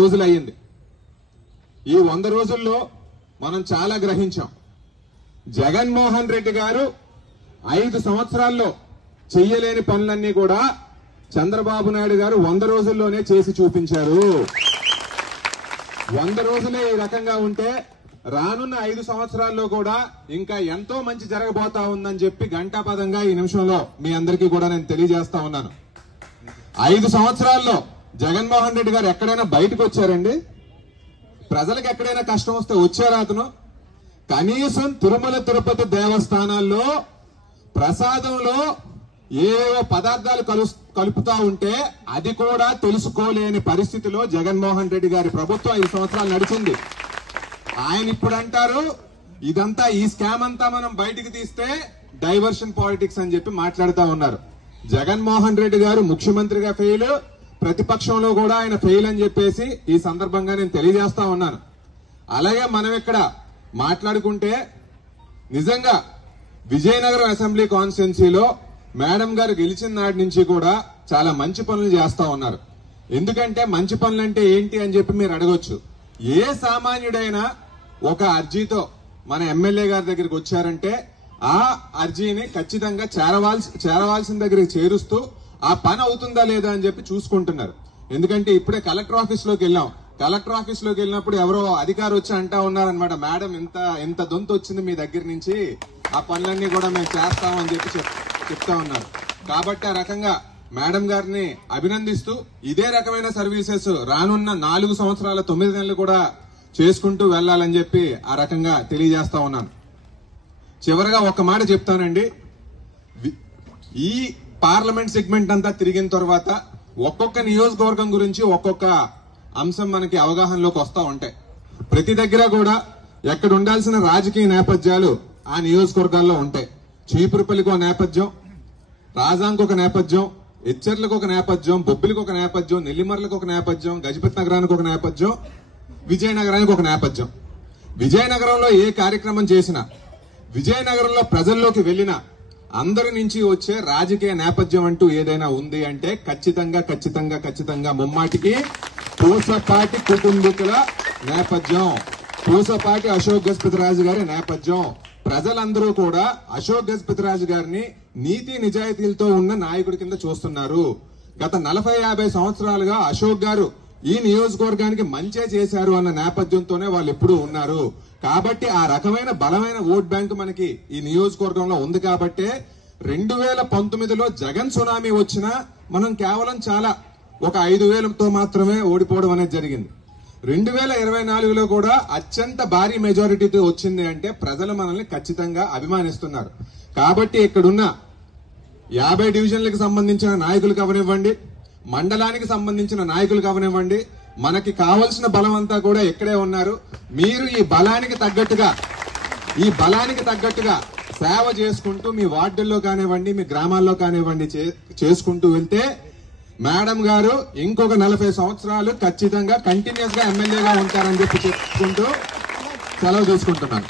రోజులు అయ్యింది. ఈ 100 రోజుల్లో మనం చాలా గ్రహించాం. జగన్మోహన్ రెడ్డి గారు 5 సంవత్సరాల్లో చెయ్యలేని పనులన్నీ కూడా చంద్రబాబు నాయుడు గారు 100 రోజుల్లోనే చేసి చూపించారు. 100 రోజులే ఈ రకంగా ఉంటే రానున్న 5 సంవత్సరాల్లో కూడా ఇంకా ఎంతో మంచి జరగబోతా ఉందని చెప్పి ఘంటాపదంగా ఈ నిమిషంలో మీ అందరికీ కూడా నేను తెలియజేస్తా ఉన్నాను. 5 సంవత్సరాల్లో జగన్మోహన్ రెడ్డి గారు ఎక్కడైనా బయటకు వచ్చారండి? ప్రజలకు ఎక్కడైనా కష్టం వస్తే వచ్చారా అతను? కనీసం తిరుమల తిరుపతి దేవస్థానాల్లో ప్రసాదంలో ఏవో పదార్థాలు కలుపుతా ఉంటే అది కూడా తెలుసుకోలేని పరిస్థితిలో జగన్మోహన్ రెడ్డి గారి ప్రభుత్వం 5 సంవత్సరాలు నడిచింది. ఆయన ఇప్పుడు అంటారు ఇదంతా ఈ స్కామ్ అంతా మనం బయటికి తీస్తే డైవర్షన్ పాలిటిక్స్ అని చెప్పి మాట్లాడుతూ ఉన్నారు. జగన్మోహన్ రెడ్డి గారు ముఖ్యమంత్రిగా ఫెయిల్, ప్రతిపక్షంలో కూడా ఆయన ఫెయిల్ అని చెప్పేసి ఈ సందర్భంగా నేను తెలియజేస్తా ఉన్నాను. అలాగే మనం ఇక్కడ మాట్లాడుకుంటే నిజంగా విజయనగరం అసెంబ్లీ కాన్స్టిట్యున్సీలో మేడం గారు గెలిచిన నాటి నుంచి కూడా చాలా మంచి పనులు చేస్తా ఉన్నారు. ఎందుకంటే మంచి పనులు అంటే ఏంటి అని చెప్పి మీరు అడగొచ్చు. ఏ సామాన్యుడైనా ఒక అర్జీతో మన ఎమ్మెల్యే గారి దగ్గరికి వచ్చారంటే ఆ అర్జీని ఖచ్చితంగా చేరవాల్సిన దగ్గరికి చేరుస్తూ ఆ పని అవుతుందా లేదా అని చెప్పి చూసుకుంటున్నారు. ఎందుకంటే ఇప్పుడే కలెక్టర్ ఆఫీస్ లోకి వెళ్ళాం. కలెక్టర్ ఆఫీస్ లోకి వెళ్ళినప్పుడు ఎవరో అధికారి వచ్చి అంటా ఉన్నారనమాట, మేడం ఇంత దొంత వచ్చింది మీ దగ్గర నుంచి, ఆ పనులన్నీ కూడా మేము చేస్తామని చెప్పి చెప్తా ఉన్నారు. కాబట్టి ఆ రకంగా మేడం గారిని అభినందిస్తూ ఇదే రకమైన సర్వీసెస్ రానున్న 4 సంవత్సరాల 9 నెలలు కూడా చేసుకుంటూ వెళ్లాలని చెప్పి ఆ రకంగా తెలియజేస్తా ఉన్నాను. చివరగా ఒక మాట చెప్తానండి. ఈ పార్లమెంట్ సెగ్మెంట్ అంతా తిరిగిన తర్వాత ఒక్కొక్క నియోజకవర్గం గురించి ఒక్కొక్క అంశం మనకి అవగాహనలోకి వస్తూ ఉంటాయి. ప్రతి దగ్గర కూడా ఎక్కడ ఉండాల్సిన రాజకీయ నేపథ్యాలు ఆ నియోజకవర్గాల్లో ఉంటాయి. చీపురుపల్లికి ఒక నేపథ్యం, రాజాంకి ఒక నేపథ్యం, ఎచ్చర్లకు ఒక నేపథ్యం, బొబ్బిలికి ఒక నేపథ్యం, నెల్లిమర్లకు ఒక నేపథ్యం, గజపతి నగరానికి ఒక నేపథ్యం, విజయనగరానికి ఒక నేపథ్యం. విజయనగరంలో ఏ కార్యక్రమం చేసినా, విజయనగరంలో ప్రజల్లోకి వెళ్లినా అందరి నుంచి వచ్చే రాజకీయ నేపథ్యం అంటూ ఏదైనా ఉంది అంటే ఖచ్చితంగా ముమ్మాటికి పూసపాటి కుటుంబీకుల నేపథ్యం, పూసపాటి అశోక్ గజపతిరాజు గారి నేపథ్యం. ప్రజలందరూ కూడా అశోక్ గజపతిరాజు గారిని నీతి నిజాయితీలతో ఉన్న నాయకుడి కింద చూస్తున్నారు. గత 40-50 సంవత్సరాలుగా అశోక్ గారు ఈ నియోజకవర్గానికి మంచే చేశారు అన్న నేపథ్యంతోనే వాళ్ళు ఎప్పుడూ ఉన్నారు. కాబట్టి ఆ రకమైన బలమైన ఓట్ బ్యాంక్ మనకి ఈ నియోజకవర్గంలో ఉంది. కాబట్టే 2019లో జగన్ సునామీ వచ్చినా మనం కేవలం ఒక 5,000తో మాత్రమే ఓడిపోవడం అనేది జరిగింది. 2024లో కూడా అత్యంత భారీ మెజారిటీతో వచ్చింది అంటే ప్రజలు మనల్ని ఖచ్చితంగా అభిమానిస్తున్నారు. కాబట్టి ఇక్కడున్న 50 డివిజన్లకు సంబంధించిన నాయకులకు అవనివ్వండి, మండలానికి సంబంధించిన నాయకులకు అవనివ్వండి, మనకి కావలసిన బలం అంతా కూడా ఇక్కడే ఉన్నారు. మీరు ఈ బలానికి తగ్గట్టుగా సేవ చేసుకుంటూ మీ వార్డుల్లో కానివ్వండి, మీ గ్రామాల్లో కానివ్వండి చేసుకుంటూ వెళ్తే మేడం గారు ఇంకొక 40 సంవత్సరాలు ఖచ్చితంగా కంటిన్యూస్ గా ఎమ్మెల్యేగా ఉంటారని చెప్పి చెప్పుకుంటూ సెలవు తీసుకుంటున్నాను.